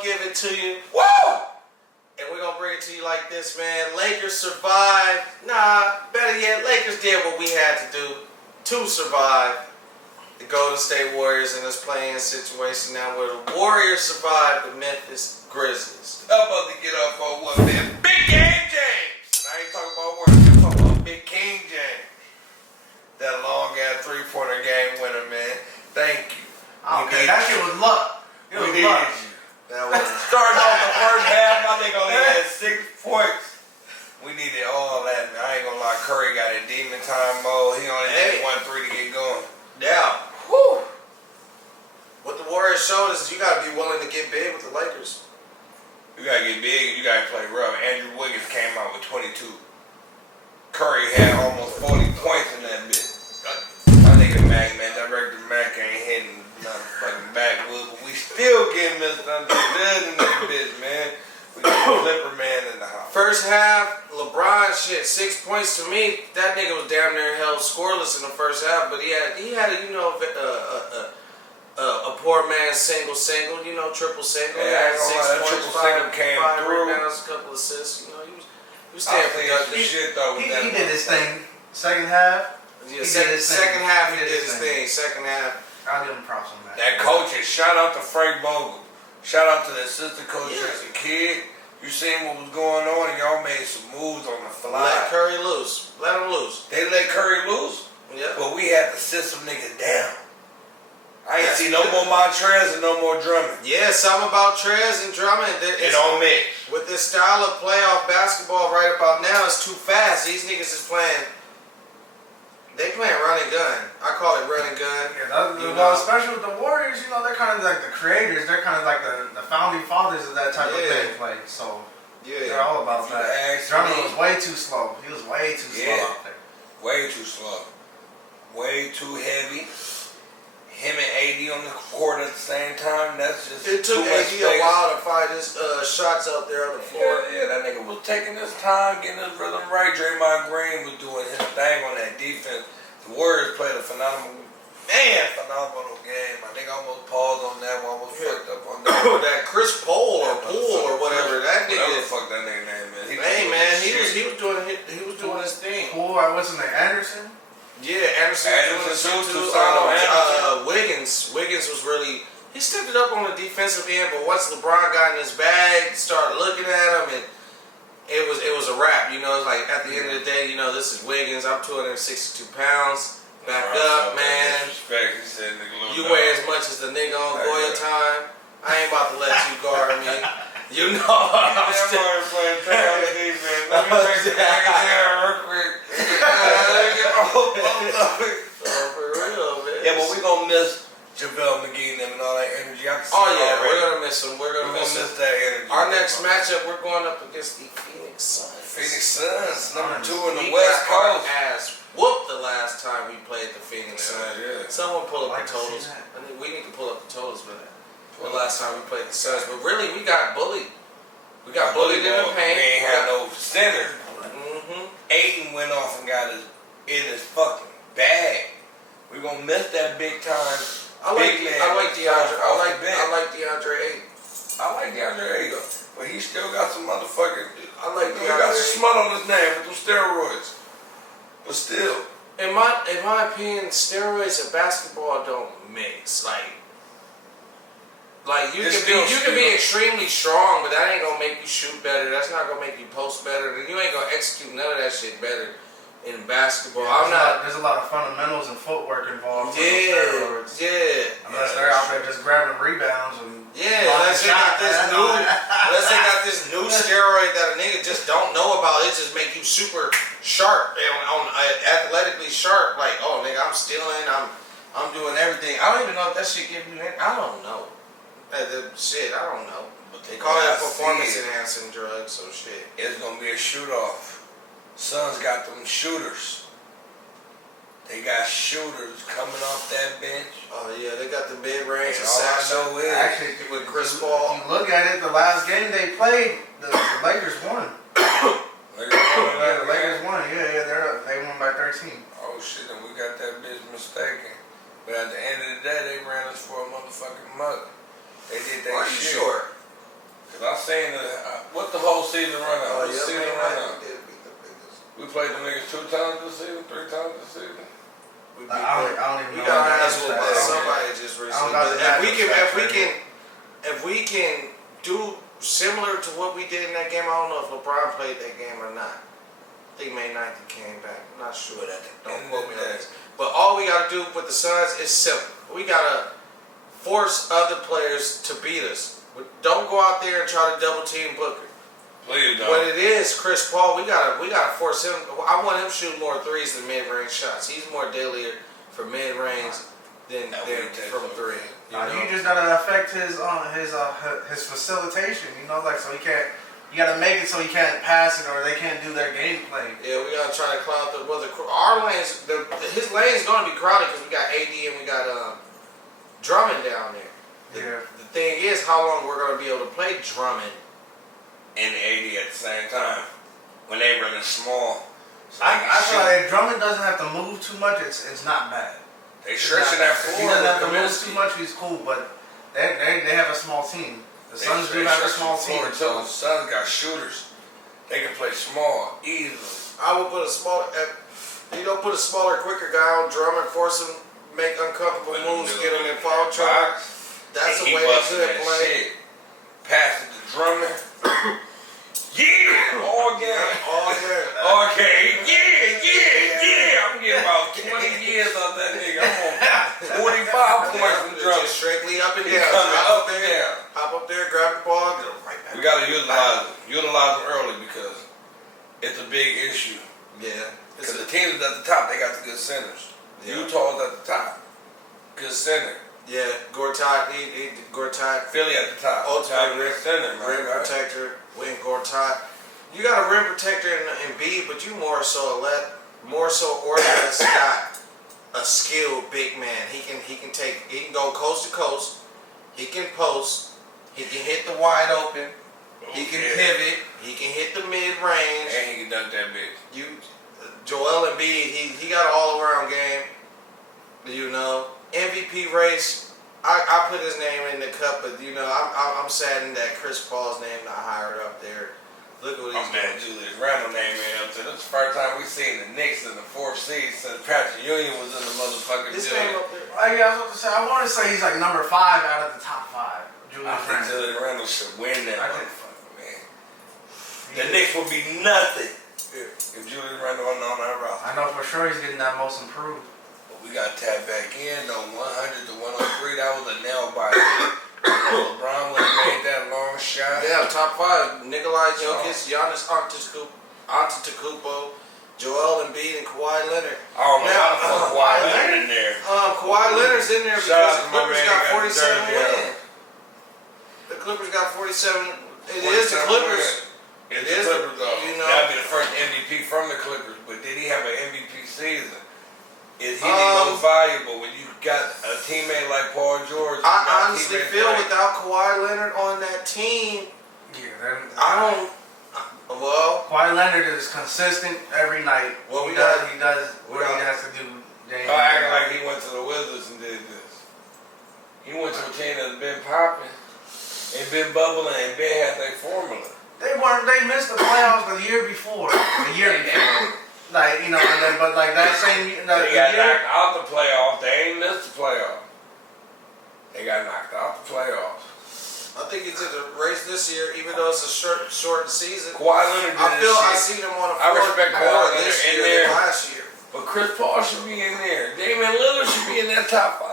gonna give it to you. Woo! And we're gonna bring it to you like this, man. Lakers survived. Nah, better yet, Lakers did what we had to do to survive. The Golden State Warriors in this playing situation now where the Warriors survived the Memphis Grizzlies. I'm about to get off on what, man? Big King James! And I ain't talking about Warriors, I'm talking about Big King James. That long ass 3-pointer game winner, man. Thank you. Okay, that shit was luck. It was luck. That was starting off the first half, my nigga only had 6 points. We needed all that, man. I ain't gonna lie, Curry got a demon time mode. He only needed 1 3 to get going. Yeah. Whew. What the Warriors showed us is you gotta be willing to get big with the Lakers. You gotta get big and you gotta play rough. Andrew Wiggins came out with 22. Curry had almost 40 points in that bitch. My nigga Mac, man, Director Mac ain't hitting nothing fucking backwood, but we still getting misunderstood in that bitch, man. We got Flipper Man in the house. First half, LeBron shit, 6 points to me. That nigga was damn near held scoreless in the first half, but he had a poor man single, triple single. Yeah, I ain't gonna lie, that triple single came through. Rebounds, a couple assists. He was staying productive. Shit though. He did his thing. Second half. Yeah, second half he did his thing. Second half. I'll give him props on that. That coaching, shout out to Frank Vogel. Shout out to the assistant coach as a kid. You seen what was going on and y'all made some moves on the fly. Let Curry loose. Let him loose. They let Curry loose? Yeah. But we had to sit some niggas down. I ain't see no more Montrez and no more Drummond. Yeah, something about Trez and Drummond. It don't mix. With this style of playoff basketball right about now, it's too fast. These niggas is playing. They playing run and gun. I call it run and gun. Yeah, especially with the Warriors, they're kind of like the creators. They're kind of like the founding fathers of that type of gameplay. So they're all about that. Drummond was way too slow. He was way too slow out there. Way too slow. Way too heavy. Him and AD on the court at the same time. That's just it took AD a while to find his shots out there on the floor. Yeah, that nigga was taking his time, getting his rhythm right. Draymond Green was doing his thing on that defense. The Warriors played a phenomenal game. I think I almost paused on that one. Almost fucked up on that. That Chris Poole or whatever. That nigga. Whatever the fuck that nigga name is. He was doing his thing. Poole, what's his name? Anderson. Yeah, Anderson too. Wiggins was really, he stepped it up on the defensive end, but once LeBron got in his bag, started looking at him, and it was a wrap. It's like at the end of the day, this is Wiggins. I'm 262 pounds. Back up, man. You weigh as much as the nigga on GUOYA time. I ain't about to let you guard me. I'm still playing defense. Let me make the nigga down real quick. For real, man. Yeah, but we gonna miss JaVale McGee and them and all that energy. We're gonna miss him. We're gonna miss that energy. Our next matchup, we're going up against the Phoenix Suns. Phoenix Suns, number 2 in the West Coast. Ass whooped the last time we played the Phoenix Suns. Yeah. Someone pull up the totals. We need to pull up the totals for that. The last time we played the Suns, but really we got bullied. We got bullied in the paint. We ain't had no center. Aiden Mm-hmm. went off and got in his fucking bag. We gonna miss that big time. I like DeAndre. I like DeAndre Ayton. I like DeAndre Ayton, but he still got some motherfucking. I like DeAndre. He got some smut on his name with them steroids. But still, in my opinion, steroids and basketball don't mix. Like you can be extremely strong, but that ain't gonna make you shoot better. That's not gonna make you post better. And you ain't gonna execute none of that shit better in basketball. There's a lot of fundamentals and footwork involved. Unless they're out there just grabbing rebounds and unless they got this new steroid that a nigga just don't know about. It just make you super sharp and athletically sharp. Like, oh nigga, I'm stealing. I'm doing everything. I don't even know if that shit give you. I don't know. I don't know. But they call it performance enhancing drugs, so shit. It's gonna be a shoot off. Suns got them shooters. They got shooters coming off that bench. Oh yeah, they got the mid range assassin with Chris Paul. You look at it, the last game they played, the Lakers won. The Lakers won. Yeah, they won by 13. Oh shit, and we got that bitch mistaken. But at the end of the day, they ran us for a motherfucking mug. They did that shit. Are you sure? season run out? What's the season run out? Did beat the Biggers. We played them niggas 2 times this season, 3 times this season. We beat I don't even know. We got our ass whooped by somebody just recently. If we can do similar to what we did in that game, I don't know if LeBron played that game or not. I think May 9th he came back. I'm not sure. Don't quote me on this. But all we got to do with the Suns is simple. We got to force other players to beat us. Don't go out there and try to double team Booker. Please don't. When it is Chris Paul, we gotta force him. I want him to shoot more threes than mid-range shots. He's more deadlier for mid-range than from three. You just gotta affect his facilitation. You know, like so he can't. You gotta make it so he can't pass it or they can't do their gameplay. Yeah, we gotta try to cloud our lanes. His lane's gonna be crowded because we got AD and we got Drummond down there. The thing is, how long we're gonna be able to play Drummond and AD at the same time when they running small. So I feel like if Drummond doesn't have to move too much, it's not bad. They stretching that floor. If he doesn't have to move too much, he's cool. But they have a small team. The Suns do have a small team. The Suns got shooters. They can play small easily. I would put a put a smaller, quicker guy on Drummond, force him, make uncomfortable moves, get him in foul trouble. That's the way they could play. Pass it to Drummond. Yeah! All game. Okay. Yeah. I'm getting about 20 years on that nigga. I'm on 45 points from Drummond. Just strictly up and down. Hop up there, grab the ball, get him right back. We gotta utilize them early because it's a big issue. Yeah. Because the teams at the top, they got the good centers. Yeah. Utah's at the top. Good center. Yeah, Gortat, Philly at the top. Ultimate rim protector, Wayne Gortat. You got a rim protector in B, but you more so Ortiz got a skilled big man. He can go coast to coast. He can post. He can hit the wide open. He can pivot. He can hit the mid range. And he can dunk that bitch. Joel Embiid, he got an all around game. You know. MVP race, I put his name in the cup, but I'm saddened that Chris Paul's name not higher up there. Look what he's doing. Julius Randle name in up there. This is the first time we've seen the Knicks in the 4th seed since Patrick Ewing was in the motherfucking his name up there. I want to say he's like number 5 out of the top 5. Julius Randle should win that motherfucker, man. The Knicks would be nothing if Julius Randle wasn't on that roster. I know for sure he's getting that most improved. We got tapped back in on 100 to 103. That was a nail biter. LeBron would have made that long shot. Yeah, top 5. Nikolai Jokic, Giannis Antetokounmpo, Joel Embiid, and Kawhi Leonard. Oh, man, how the fuck Kawhi Leonard in there? Kawhi Leonard's in there because the Clippers got 47 wins. The Clippers got 47. It is the Clippers. It is the Clippers, though. That'd be the first MVP from the Clippers. But did he have an MVP season? Is he the most valuable when you got a teammate like Paul George? I honestly feel without Kawhi Leonard on that team, Kawhi Leonard is consistent every night. He does what he has to do. Acting like he went to the Wizards and did this. He went to a team that's been popping and been bubbling and been had their formula. They missed the playoffs the year before. Like, but like that same they got knocked out the playoffs. They ain't missed the playoffs. They got knocked out the playoffs. I think it's in the race this year, even though it's a short season. Kawhi Leonard I seen him on a floor more this year than last year. But Chris Paul should be in there. Damian Lillard should be in that top 5.